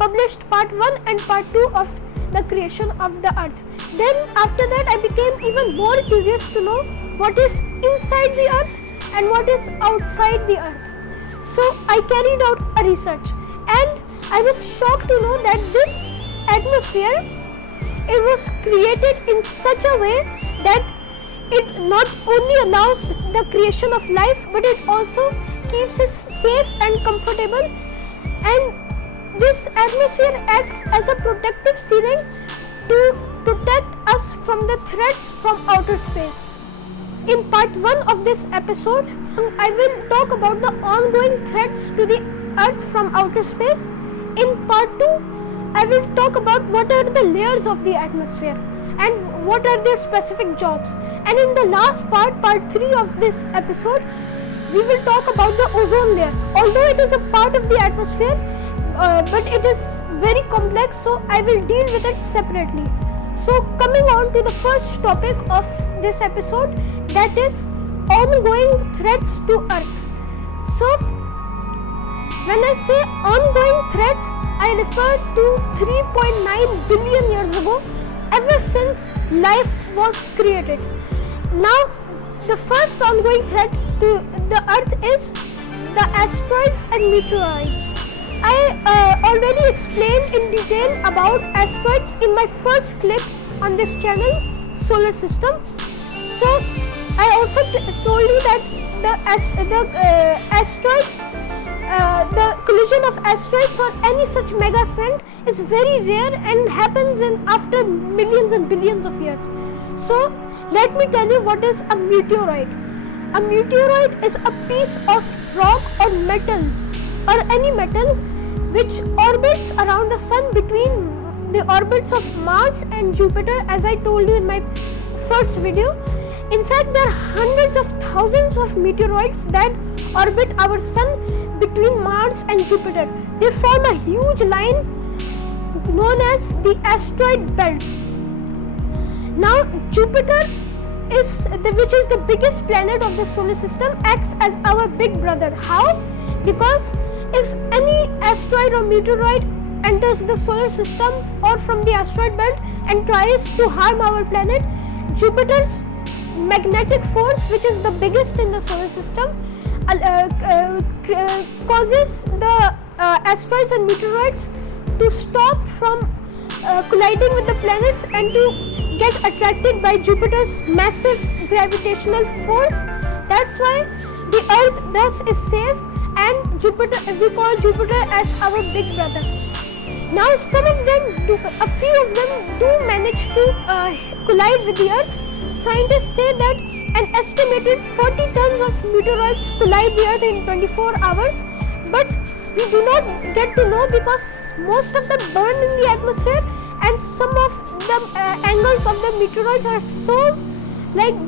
published part 1 and part 2 of the creation of the earth. Then after that I became even more curious to know what is inside the earth and what is outside the earth. So I carried out a research, and I was shocked to know that this atmosphere, it was created in such a way that it not only allows the creation of life, but it also keeps it safe and comfortable, and this atmosphere acts as a protective ceiling to protect us from the threats from outer space. In part 1 of this episode, I will talk about the ongoing threats to the earth from outer space. In part 2, I will talk about what are the layers of the atmosphere and what are their specific jobs. And in the last part, part 3 of this episode, we will talk about the ozone layer. Although it is a part of the atmosphere, but it is very complex, so I will deal with it separately. So coming on to the first topic of this episode, that is ongoing threats to earth. So when I say ongoing threats, I refer to 3.9 billion years ago, ever since life was created. Now the first ongoing threat to the earth is the asteroids and meteoroids. I already explained in detail about asteroids in my first clip on this channel, Solar System. So I also told you that asteroids, the collision of asteroids or any such mega event is very rare and happens after millions and billions of years. So let me tell you what is a meteoroid. A meteoroid is a piece of rock or metal or any metal which orbits around the sun between the orbits of Mars and Jupiter, as I told you in my first video. In fact, there are hundreds of thousands of meteoroids that orbit our sun between Mars and Jupiter. They form a huge line known as the asteroid belt. Now Jupiter which is the biggest planet of the solar system, acts as our big brother. How? Because if any asteroid or meteoroid enters the solar system or from the asteroid belt and tries to harm our planet, Jupiter's magnetic force, which is the biggest in the solar system, causes the asteroids and meteoroids to stop from colliding with the planets and to get attracted by Jupiter's massive gravitational force. That's why the Earth thus is safe, and we call Jupiter as our big brother. Now a few of them do manage to collide with the Earth. Scientists say that an estimated 40 tons of meteoroids collide the Earth in 24 hours, but we do not get to know because most of them burn in the atmosphere, and some of the angles of the meteoroids are so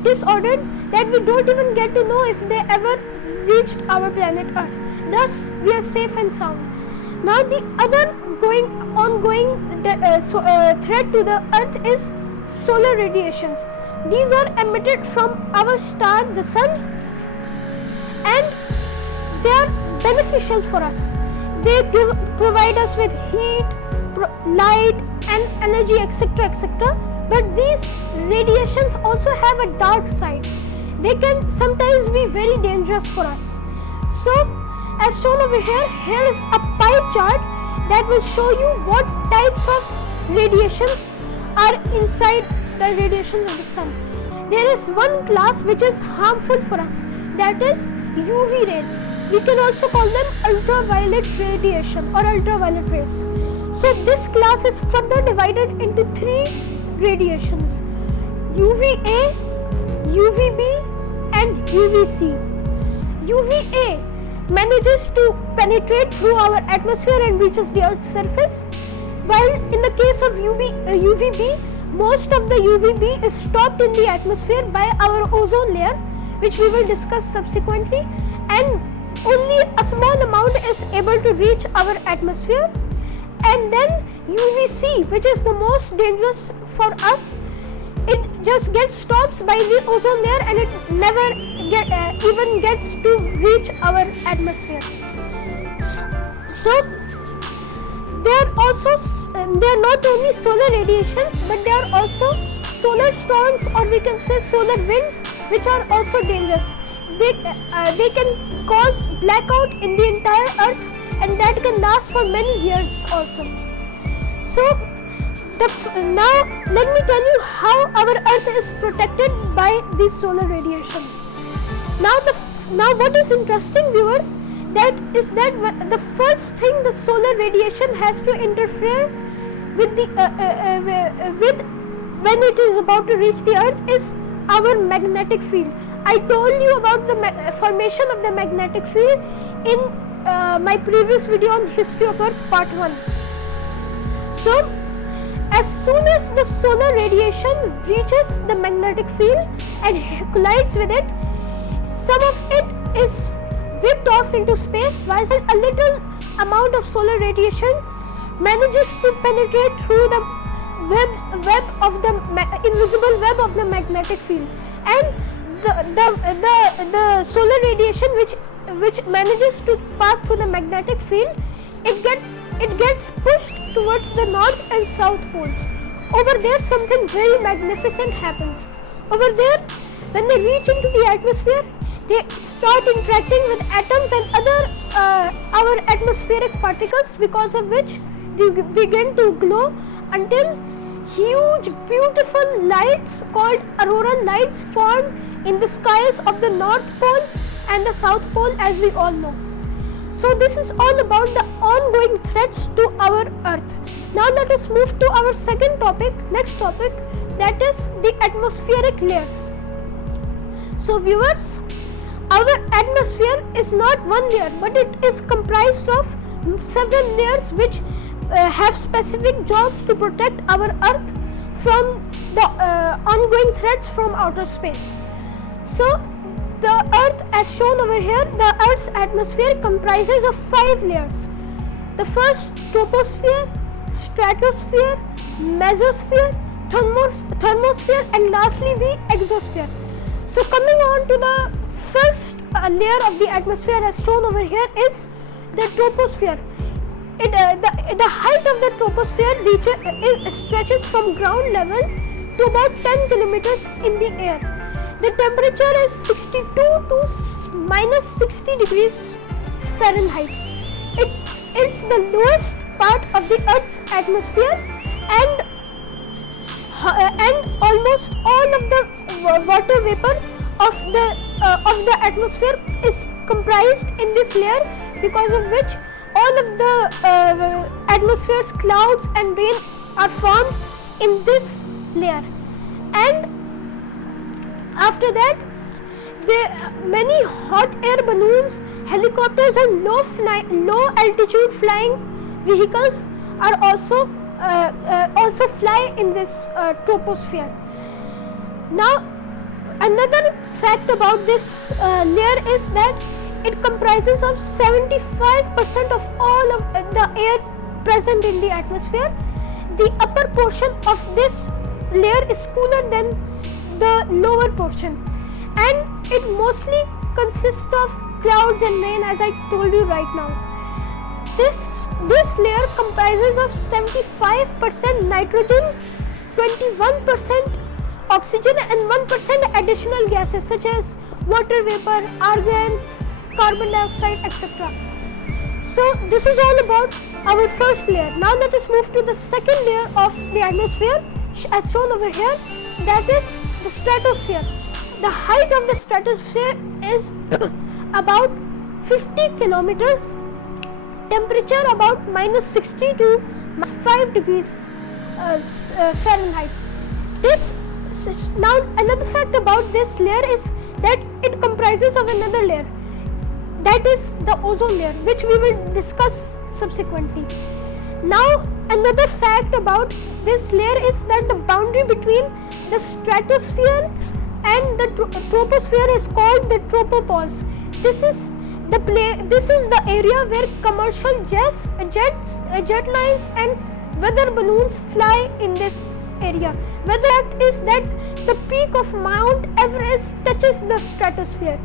disordered that we don't even get to know if they ever reached our planet Earth. Thus, we are safe and sound. Now, the other ongoing threat to the Earth is solar radiations. These are emitted from our star, the Sun, and they are beneficial for us. They provide us with heat, light and energy, etc., etc. But these radiations also have a dark side. They can sometimes be very dangerous for us. So, as shown over here is a pie chart that will show you what types of radiations are inside the radiations of the sun. There is one class which is harmful for us, that is UV rays. We can also call them ultraviolet radiation or ultraviolet rays. So this class is further divided into 3 radiations: UVA, UVB and UVC. UVA manages to penetrate through our atmosphere and reaches the Earth's surface, while in the case of UVB, most of the UVB is stopped in the atmosphere by our ozone layer, which we will discuss subsequently, and only a small amount is able to reach our atmosphere. And then UVC, which is the most dangerous for us, it just gets stopped by the ozone layer and it never even gets to reach our atmosphere. So they are not only solar radiations, but they are also solar storms, or we can say solar winds, which are also dangerous. They can cause blackout in the entire earth, and that can last for many years also. So now let me tell you how our earth is protected by these solar radiations. Now what is interesting, viewers, that the first thing the solar radiation has to interfere with with when it is about to reach the earth is our magnetic field. I told you about the formation of the magnetic field in my previous video on history of earth part 1. So as soon as the solar radiation reaches the magnetic field and collides with it, some of it is whipped off into space, while a little amount of solar radiation manages to penetrate through the invisible web of the magnetic field. And the solar radiation which manages to pass through the magnetic field, it gets pushed towards the north and south poles. Over there something very magnificent happens. Over there, when they reach into the atmosphere, they start interacting with atoms and other our atmospheric particles, because of which they begin to glow until huge beautiful lights called auroral lights form in the skies of the North Pole and the South Pole, as we all know. So this is all about the ongoing threats to our earth. Now let us move to our next topic, that is the atmospheric layers. So viewers, our atmosphere is not one layer, but it is comprised of several layers which have specific jobs to protect our earth from the ongoing threats from outer space. So the earth, as shown over here, the earth's atmosphere comprises of 5 layers. The first, troposphere, stratosphere, mesosphere, thermosphere, and lastly the exosphere. So coming on to the first layer of the atmosphere, as shown over here, is the troposphere. The height of the troposphere stretches from ground level to about 10 kilometers in the air. The temperature is 62 to minus 60 degrees Fahrenheit. It's the lowest part of the Earth's atmosphere, and almost all of the water vapor of the atmosphere is comprised in this layer, because of which all of the atmosphere's clouds and rain are formed in this layer. And after that, many hot air balloons, helicopters, and low altitude flying vehicles are also fly in this troposphere. Now, another fact about this layer is that it comprises of 75% of all of the air present in the atmosphere. The upper portion of this layer is cooler than the lower portion, and it mostly consists of clouds and rain, as I told you right now. This layer comprises of 75% nitrogen, 21% oxygen, and 1% additional gases such as water vapor, argons, carbon dioxide, etc. So this is all about our first layer. Now let us move to the second layer of the atmosphere, as shown over here, that is the stratosphere. The height of the stratosphere is about 50 kilometers, temperature about minus 60 to 5 degrees Fahrenheit. Now another fact about this layer is that it comprises of another layer, that is the ozone layer, which we will discuss subsequently. Now another fact about this layer is that the boundary between the stratosphere and the troposphere is called the tropopause. This is the area where commercial jetlines and weather balloons fly in this area. Weather fact is that the peak of Mount Everest touches the stratosphere.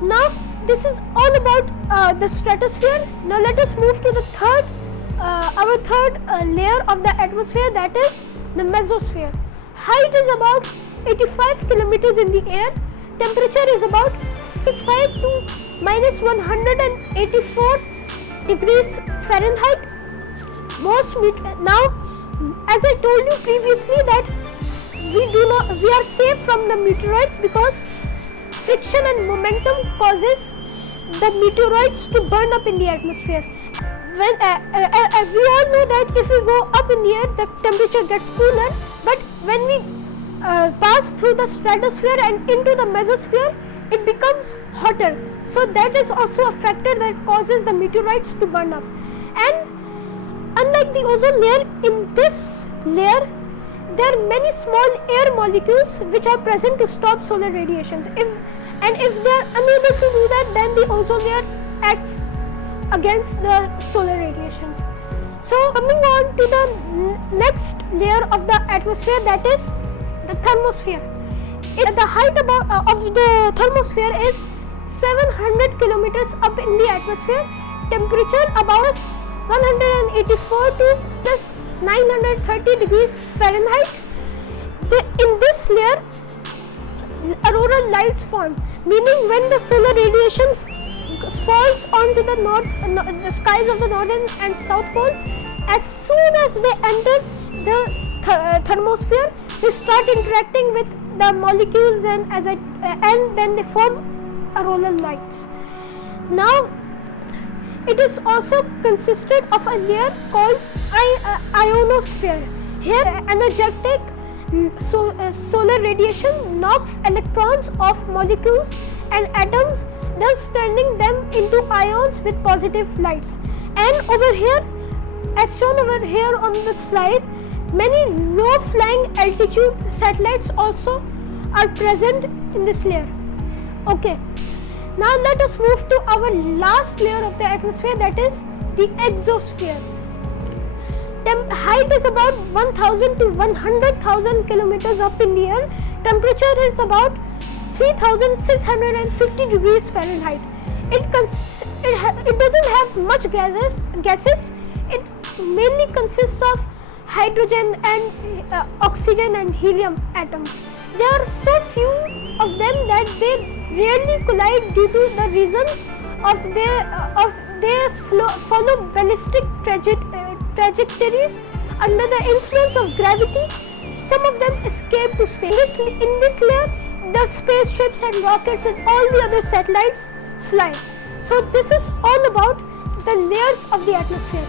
Now this is all about the stratosphere. Now let us move to the third our third layer of the atmosphere, that is the mesosphere. Height is about 85 kilometers in the air. Temperature is about 5 to minus 184 degrees Fahrenheit. Now, as I told you previously that we are safe from the meteoroids because friction and momentum causes the meteoroids to burn up in the atmosphere. When we all know that if we go up in the air, the temperature gets cooler, but when we pass through the stratosphere and into the mesosphere, it becomes hotter. So that is also a factor that causes the meteoroids to burn up. And unlike the ozone layer, in this layer there are many small air molecules which are present to stop solar radiations. If they are unable to do that, then the ozone layer acts against the solar radiations. So coming on to the next layer of the atmosphere, that is the thermosphere. The height of the thermosphere is 700 kilometers up in the atmosphere. Temperature about 184 to plus 930 degrees Fahrenheit. In this layer, auroral lights form, meaning when the solar radiation falls onto the skies of the northern and south pole, as soon as they enter the thermosphere, they start interacting with the molecules and then they form auroral lights. Now, it is also consisted of a layer called ionosphere. Here, energetic solar radiation knocks electrons off molecules and atoms, thus turning them into ions with positive lights. And over here, as shown over here on the slide, many low flying altitude satellites also are present in this layer. Okay, now let us move to our last layer of the atmosphere, that is the exosphere. The height is about 1000 to 100,000 kilometers up in the air. Temperature is about 3650 degrees Fahrenheit. It doesn't have much gases. It mainly consists of hydrogen and oxygen and helium atoms. There are so few of them that they rarely collide due to the reason of they follow ballistic trajectories under the influence of gravity. Some of them escape to space. In this layer, the spaceships and rockets and all the other satellites fly. So this is all about the layers of the atmosphere.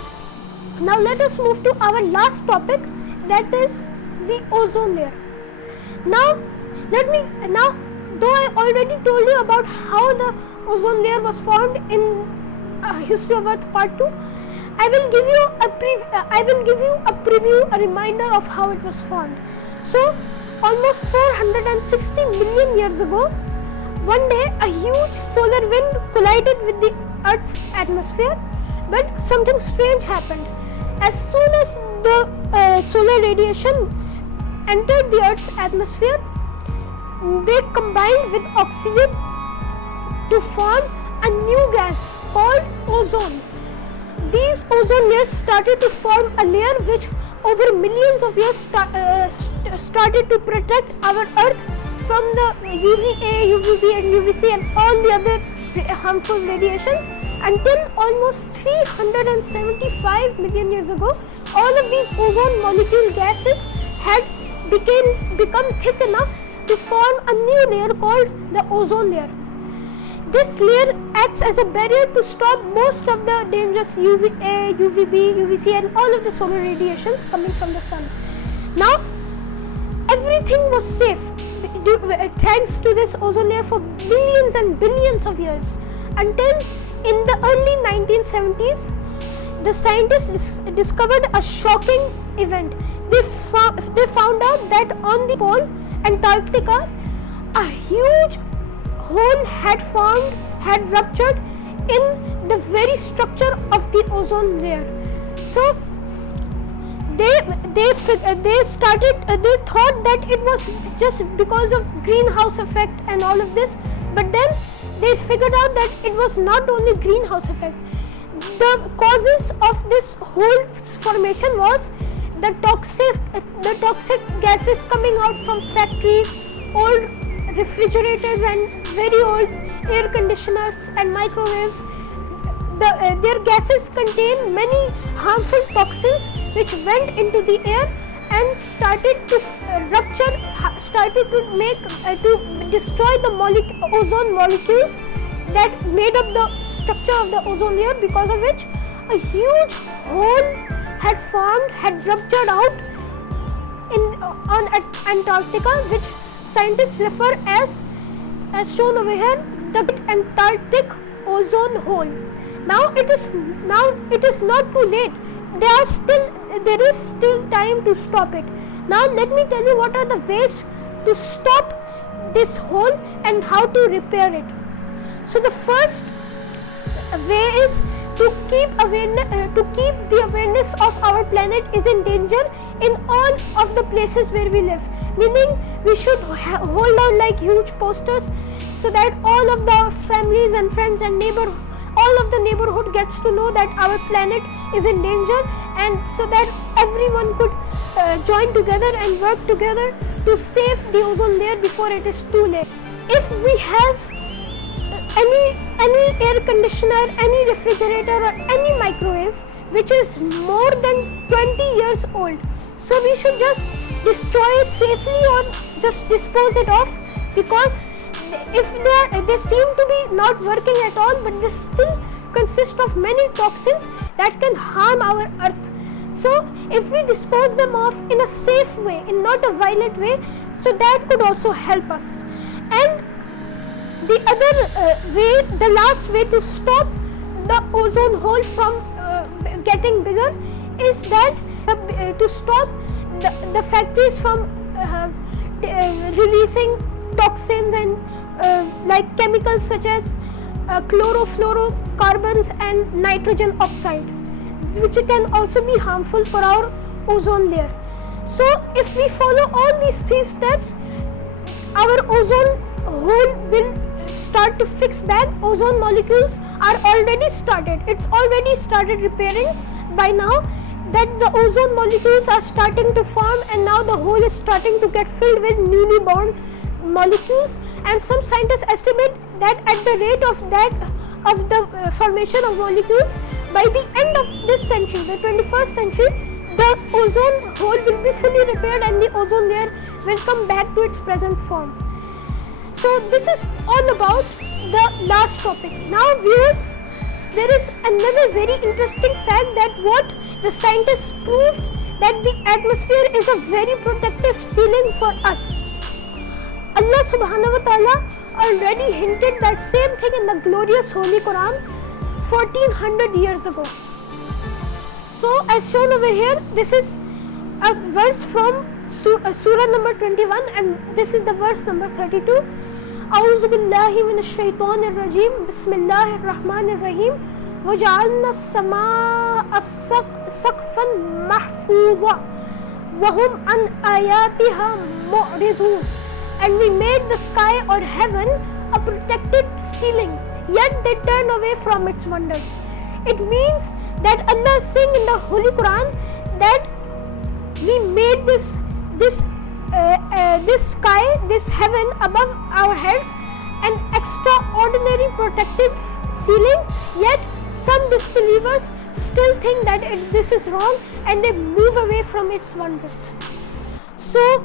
Now let us move to our last topic, that is the ozone layer. Now though I already told you about how the ozone layer was formed in History of Earth Part 2, I will give you a preview, a reminder of how it was formed. So, almost 460 million years ago, one day a huge solar wind collided with the Earth's atmosphere, but something strange happened. As soon as the solar radiation entered the Earth's atmosphere, they combined with oxygen to form a new gas called ozone. These ozone layers started to form a layer which over millions of years started to protect our Earth from the UVA, UVB and UVC and all the other harmful radiations until almost 375 million years ago. All of these ozone molecule gases had become thick enough to form a new layer called the ozone layer. This layer acts as a barrier to stop most of the dangerous UVA, UVB, UVC and all of the solar radiations coming from the sun. Now, everything was safe thanks to this ozone layer for billions and billions of years, until in the early 1970s, the scientists discovered a shocking event. They found out that on the pole, Antarctica, a huge hole had ruptured in the very structure of the ozone layer. So they thought that it was just because of greenhouse effect and all of this, but then they figured out that it was not only greenhouse effect. the causes of this whole formation was the toxic gases coming out from factories, old refrigerators and very old air conditioners and microwaves. Their gases contain many harmful toxins which went into the air and started to rupture, started to destroy the ozone molecules that made up the structure of the ozone layer, because of which a huge hole had ruptured out on Antarctica, which scientists refer as shown over here, the Antarctic ozone hole. Now it is not too late. There is still time to stop it. Now let me tell you what are the ways to stop this hole and how to repair it. So the first way is to keep the awareness of our planet is in danger in all of the places where we live. Meaning we should hold on like huge posters so that all of the families and friends and all of the neighborhood gets to know that our planet is in danger, and so that everyone could join together and work together to save the ozone layer before it is too late. If we have any air conditioner, any refrigerator or any microwave which is more than 20 years old, so we should just destroy it safely or just dispose it off, because if they seem to be not working at all, but they still consist of many toxins that can harm our earth. So if we dispose them off in a safe way, in not a violent way, so that could also help us. And the other way, the last way to stop the ozone hole from getting bigger is that to stop the factories from releasing toxins and like chemicals such as chlorofluorocarbons and nitrogen oxide, which can also be harmful for our ozone layer. So if we follow all these 3 steps, our ozone hole will start to fix back. Ozone molecules are already started. It's already started repairing by now, that the ozone molecules are starting to form, and now the hole is starting to get filled with newly born molecules. And some scientists estimate that at the rate of the formation of molecules, by the end of this century, the 21st century, the ozone hole will be fully repaired and the ozone layer will come back to its present form. So this is all about the last topic. Now viewers, there is another very interesting fact that what the scientists proved, that the atmosphere is a very protective ceiling for us. Allah subhanahu wa ta'ala already hinted that same thing in the glorious Holy Quran 1400 years ago. So as shown over here, this is a verse from Surah number 21, and this is the verse number 32. A'udhu billahi minash shaitanir rajim. Bismillahir rahmanir rahim. وَجَعَلْنَا السَّمَاءَ سَقْفًا مَحْفُوظًا وَهُمْ عَنْ آيَاتِهَا مُعْرِضُونَ. And we made the sky or heaven a protected ceiling, yet they turn away from its wonders. It means that Allah is saying in the Holy Quran that we made this sky, this heaven above our heads, an extraordinary protective ceiling, yet some disbelievers still think that this is wrong and they move away from its wonders. So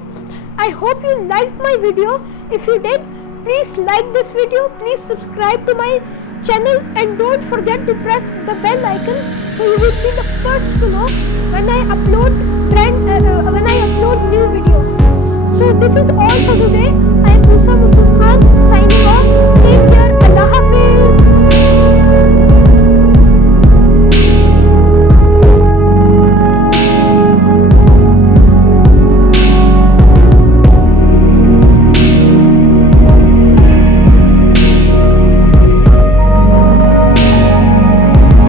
I hope you liked my video. If you did, please like this video, please subscribe to my channel, and don't forget to press the bell icon so you will be the first to know when I upload new videos. So this is all for today. I am Musa Masood Khan signing off.